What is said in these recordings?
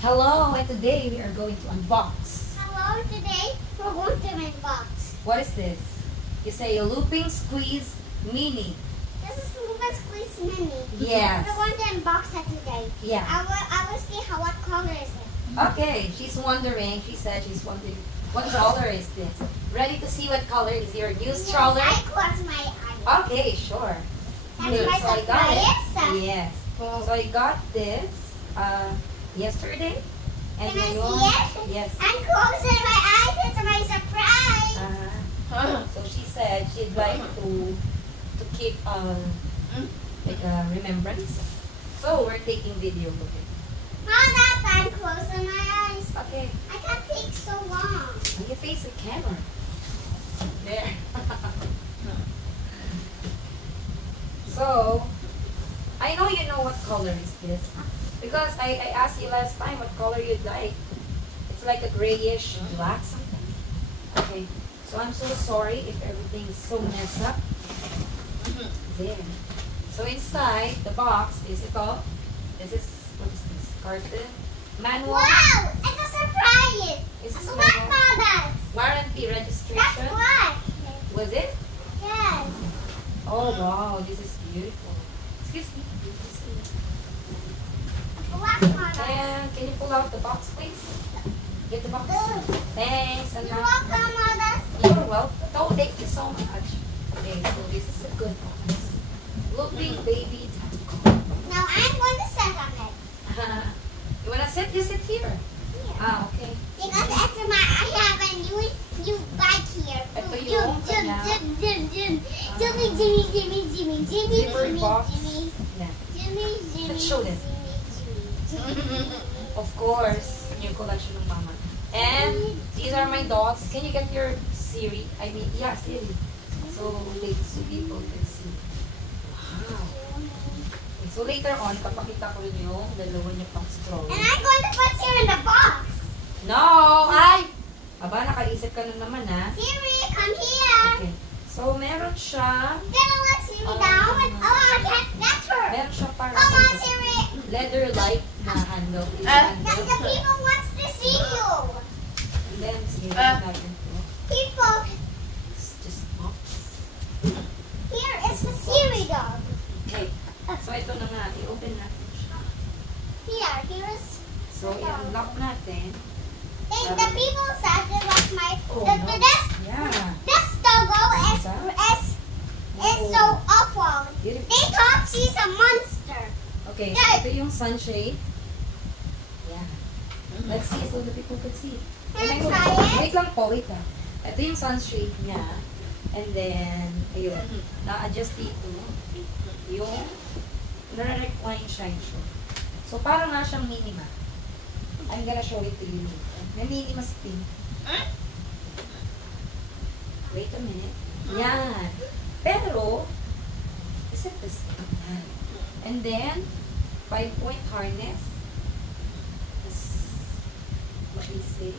Hello, and today we are going to unbox. Hello, today we're going to unbox. What is this? It's a Looping Squeeze Mini. This is Looping Squeeze Mini. Yes. We're going to unbox it today. Yeah. I will see what color is it. Okay, she's wondering. She said she's wondering what color is this. Ready to see what color is your new stroller? I close my eyes. Okay, sure. That's Good, my so I got it. surprise. Yes. So I got this yesterday. And Can I ngayon- see it? Yes. I'm closing my eyes. It's my surprise. So she said she'd like to keep like a remembrance. So we're taking video of it. Mom, I'm closing my eyes. Okay. I can't take so long. You face the camera. There. So I know you know what color is this. Because I asked you last time what color you'd like. It's like a grayish black something. Okay. So I'm so sorry if everything is so messed up. There. So inside the box is ito. This is, what is this? Carton. Manual. Wow! It's a surprise. Is this What manual? products? Warranty That's registration. what. Was it? Yes. Oh wow, this is beautiful. Excuse me. What products? And can you pull out the box, please? Get the box. Thanks. And You're now, welcome, Mother. you're welcome. Oh, thank you so much. Okay, so this is a good box. Looping baby tackle. Now I'm going to set on it. You wanna sit? You sit here. Here. Ah, okay. Because after I have a new bike here. Ito Jump, yung jump, kanya. jump, jump, jump. Jimmy, Jimmy, Jimmy, Jimmy, Jimmy, Zipper Jimmy, box. Jimmy, Yeah. Jimmy, Jimmy, Let's show them. Jimmy, Jimmy. Of course, new collection ng mama. And these are my dogs. Can you get your Siri? I mean, yeah, Siri. So people can see. Wow. Okay, so later on, kapakita ko rin yung dalawa niya pang stroller. And I'm going to put here in the box. No! Ay! Aba, nakaisip ka na naman, ha? Siri, come here. Okay. So, meron siya, Gonna let Siri down. Oh, I can't get her. meron siya parang Come on, Siri. leather-like na handle. This The handle. people wants to see you. And then, sige, natin to. People, It's just box. here is the Siri dog. Okay. So, ito na nga. I-open natin siya. Here is. So, i-unlock natin. The people said it was my. Oh, the, no. Yeah. this doggo is so awful. Beautiful. They thought she's a monster. Okay, so ito yung sunshade. Yeah. Let's see so the people could see. Can I And try it? wait lang po, wait lang. Ito yung sunshade niya. And then, ayun. Na-adjust dito. Yung nare-recline siya yung show. So, parang nga siyang minima. I'm gonna show it to you later. May minima spin. Wait a minute. Yan. Pero, is it this? And then, 5-point harness. This, what we say.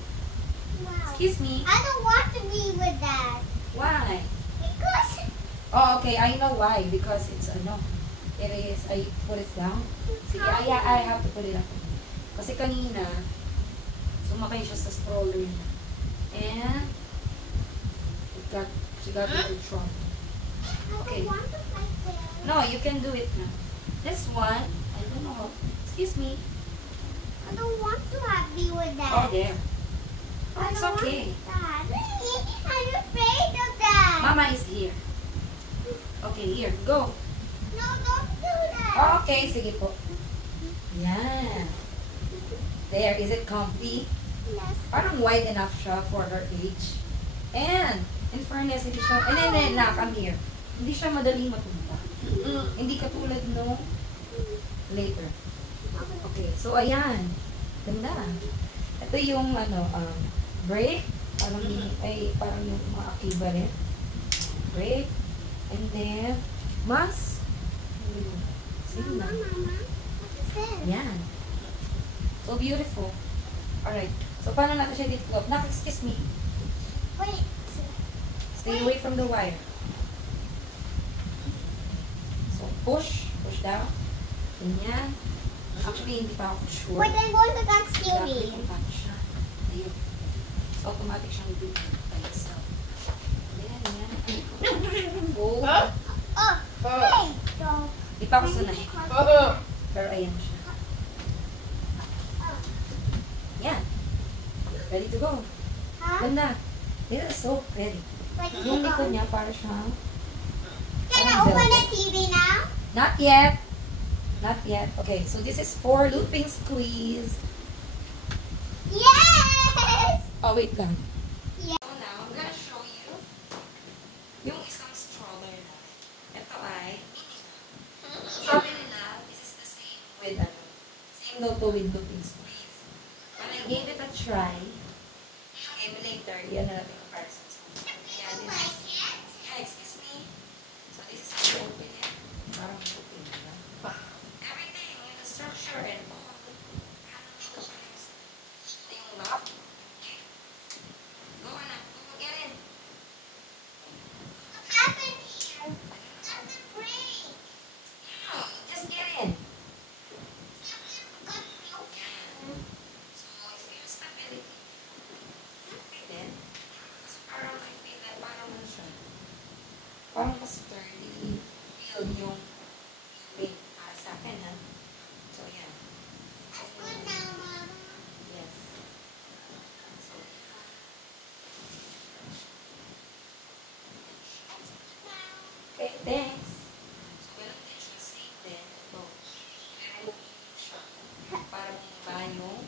Wow. Excuse me. I don't want to be with that Why? because Oh, okay. I know why. Because it's ano. It is, I put it down. Sige, I have to put it up. Kasi kanina, sumakay siya sa stroller niya. And, she got into trouble. I Okay. don't want to fight there. No, you can do it now. This one, I don't know. Excuse me. I don't want to be with that. Oh, there. Oh, I it's don't okay. want that. I'm afraid of that. Mama is here. Okay, here. Go. No, don't do that. Oh, okay, sige po. Yan. There, is it comfy? Yes. Parang wide enough siya for her age. And, in fairness, hindi siya, and then, I'm here. Hindi siya madaling matumba. Hindi katulad no later. Okay, so ayan. Ganda. Ito yung, brake. Parang, parang yung mga Akiba rin. Brake. And then, mask. Sige na. Mama, what is this? Yan. So beautiful. Alright. So, paano natin siya dito? Nak, excuse me. Wait. Stay away from the wire. So, push down. Ganyan. Actually, hindi pa ako sure. But I'm going to touch Exactly Stewie. kung paano siya. Ayun. So, automatic siyang dito by itself. Ayan, ayan. Oh. Oh, hey, dog. Di pa ako sanay. Pero ayan siya. Yan. Ready to go. Huh? Ganda. This is so pretty. Ready to Yung likod go? niya, para siyang... Can I open the TV now? Not yet. Not yet. Okay, so this is for looping squeeze. Yes! Oh, wait lang. Yeah. So now, I'm gonna show you yung isang stroller na. Ito ay, sabi nila, this is the same with, same daw to with looping squeeze. When I gave it a try, later, yan na natin yung comparison. Yeah, this is, yeah, excuse me. So this is how you open it. Parang looping, diba? Everything, yung structure and all. Ito yung lock. Go on, go get in. What happened here? Something break. Yeah, just get in. Got broken. So, if you use stability, okay then. Kasi parang I feel that parang ano siya. Parang mas sturdy. Feel yung weight para sa akin, ha? So, yan. That's good now, Mama. Yes. So, That's good now. okay, thanks. So, ganun din siya. Same din. Ito. Pero siya. Para bumaba yung ito.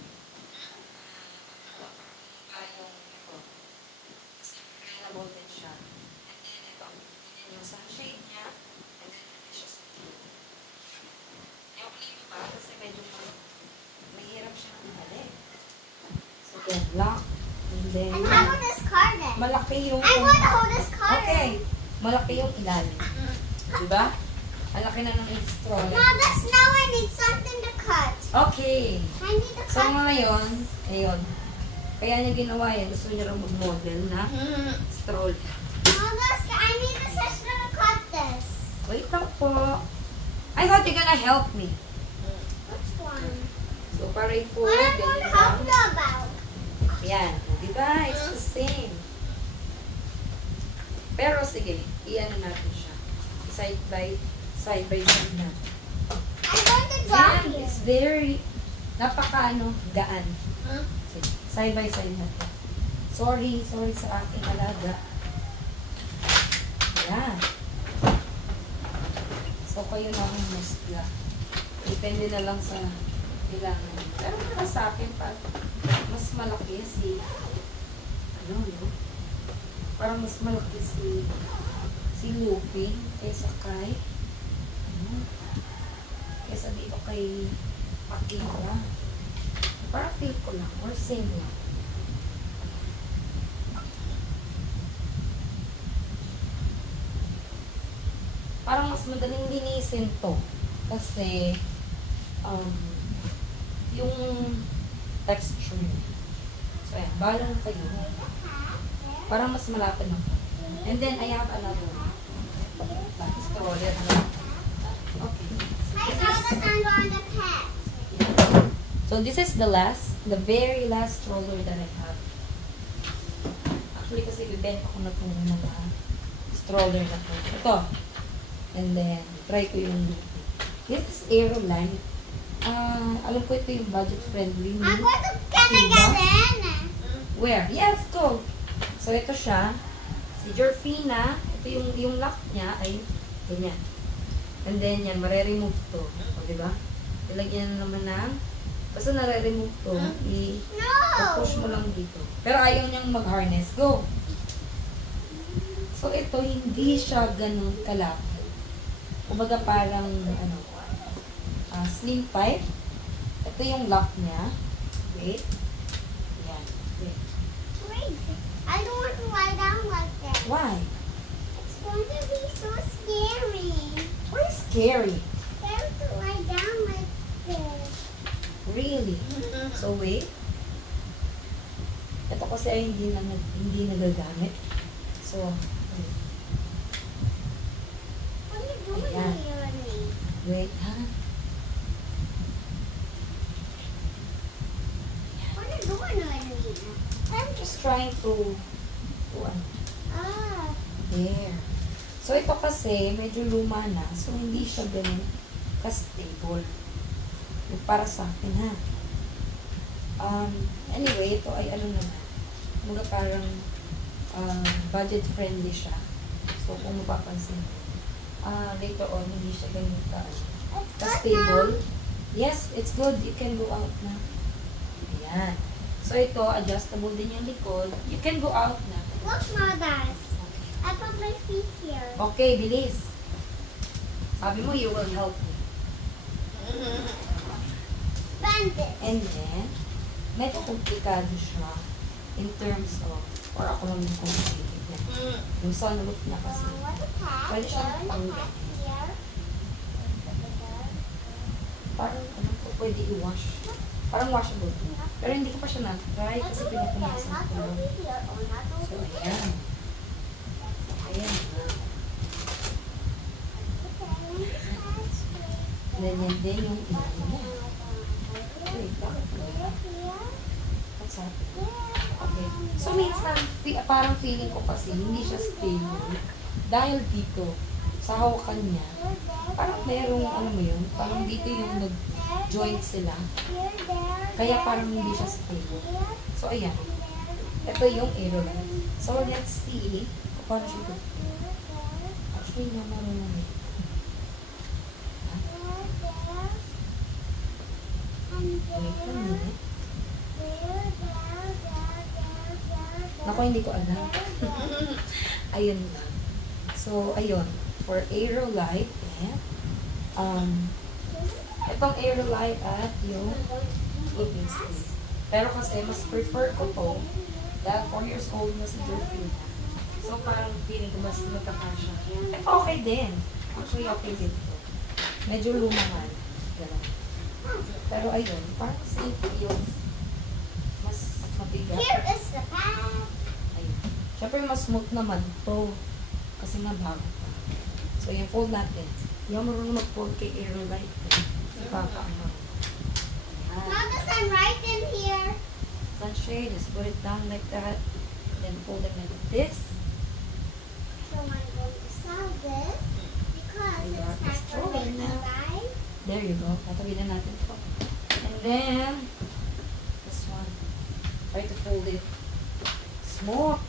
Kasi reclinable din siya. And then, ito. Ganyan yung sunshade niya. And then, ito siya sa blue. Yung blue ba? Kasi medyo mahirap siya ng balik. So, then, lock. And then, And how about this car then? malaki yung... I want to hold this car. Okay. Malaki yung ilalim. Diba? Malaki na ng stroller. Now that's now I need something to cut. Okay. I need to So cut. ngayon, ayun. Kaya niya ginawa yan. Gusto niya rin mag-model na stroller. Mama, I need the sister to cut this. Wait lang po. I thought you're gonna help me. Which one? So para i-fold, What am I going to ganyan help lang. you about? Yan. Diba? It's the same. Pero sige, iyan natin siya. Side by side na. I'm going to draw Yan, you. it's very, gaan. Hmm? Sige, side by side natin. Sorry sa aking alaga. Yan. So, kayo na ang musla. Depende na lang sa kailangan. Pero para sa akin, mas malaki si, parang mas malaki si Lupin kaysa kay, kaysa dito kay Pakira. Parang feel ko lang, or same lang. Parang mas madaling linisin to. Kasi, yung texture niya. So, ayan, bahala na kayo. Parang mas malapit na. And then, I have another one. Stroller na. Okay. I saw the sun on the pet. So, this is the very last stroller that I have. Actually, kasi bibenta ko na itong mga stroller na to. Ito. And then, try ko yung this is Aeroline. Alam ko ito yung budget-friendly. I'm going to get in. Where? Yes, go! So, ito siya. Si Jorfina. Ito yung lock niya ay ganyan. And then, yan, mare-remove to. O, diba? Ilagyan na naman ng basta nare-remove to, i-push mo lang dito. Pero ayaw niyang mag-harness. Go! So, ito, hindi siya ganun kalapit. Kumbaga parang, slim pipe. Ito yung lock niya. Wait. Yan. Wait. Wait, I don't want to lie down like that. Why? It's going to be so scary. Why scary? Scary to lie down like this. Really? So, wait. Ito kasi ay hindi nagagamit. So, wait. What are you doing Ayan. here, Renee? Wait, ha? trying to ano, Ah. there. So, ito kasi, medyo luma na. So, hindi siya ganun ka-stable. Yung para sa akin, ha? Anyway, ito ay ano naman. Mga parang budget-friendly siya. So, kung mapapansin mo, later on, hindi siya ganun ka-stable. Yes, it's good. You can go out na. Ayan. So, ito, adjustable din yung likod. You can go out na. Look, mothers. I put my feet here. Okay, bilis. Sabi mo, you will help me. Bend it. And then, medyo komplikado siya in terms of, or ako lang yung complicated na. Yung sunroof na kasi. What a cat. Pwede siya There and a pang- cat here. Parang, ano po, pwede i-wash. Parang washable. Pero hindi ko pa siya na-try Not kasi over there. pinupunasan Not ko lang. over here. Oh, not So, over there. ayan. Ayan. And then yung ilalim niya. Wait, bakit po? What's happening? Okay. So, minsan, parang feeling ko kasi, hindi siya stable. Dahil dito, sa hawakan niya, parang merong, ano mo yun, parang dito yung nag-joint sila. Kaya parang hindi siya stable. So, ayan. Ito yung aeroline. So, let's see kung paano siya ito. Actually, na marunong eh. Wait a minute. Naku, hindi ko alam. Ayun lang. So, ayun. For Aerolite, itong Aerolite at yung Looking Sleeve. Pero kasi, mas prefer ko to dahil 4 years old na si Delphina. So, parang feeling ko mas magkakasya. Ito okay din. Actually, okay din to. Medyo lumangan. Ganun. Pero ayun, parang safe yung mas mabigat. Here is the path. Ayun. Siyempre, mas smooth naman to. Kasi nga bago pa. So, yung fold natin. Yung marunong mag-fold kay Aerolite. Si Papa ang marunong. Ayan. Now the sun right in here. Sunshade, just put it down like that. Then fold it like this. So I'm going to sell this because We it's got time this for drawing baby now. guys. There you go. Tatawilan natin ito. And then, this one. Try to fold it smooth.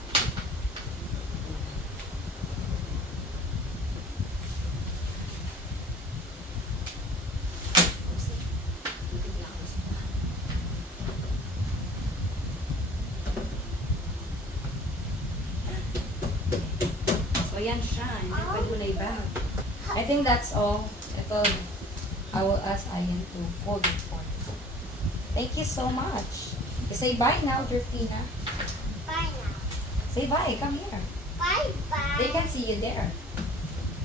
So, yan siya. And then, pwede mo na i-bag. I think that's all. Ito, I will ask Ian to fold it for me. Thank you so much. Say bye now, Delphina. Bye now. Say bye. Come here. Bye They bye. can see you there.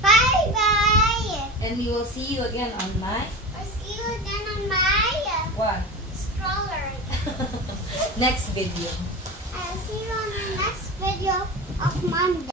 Bye bye. And we will see you again on my I'll see you again on my what? stroller. Next video. I'll see you on the next video of Monday.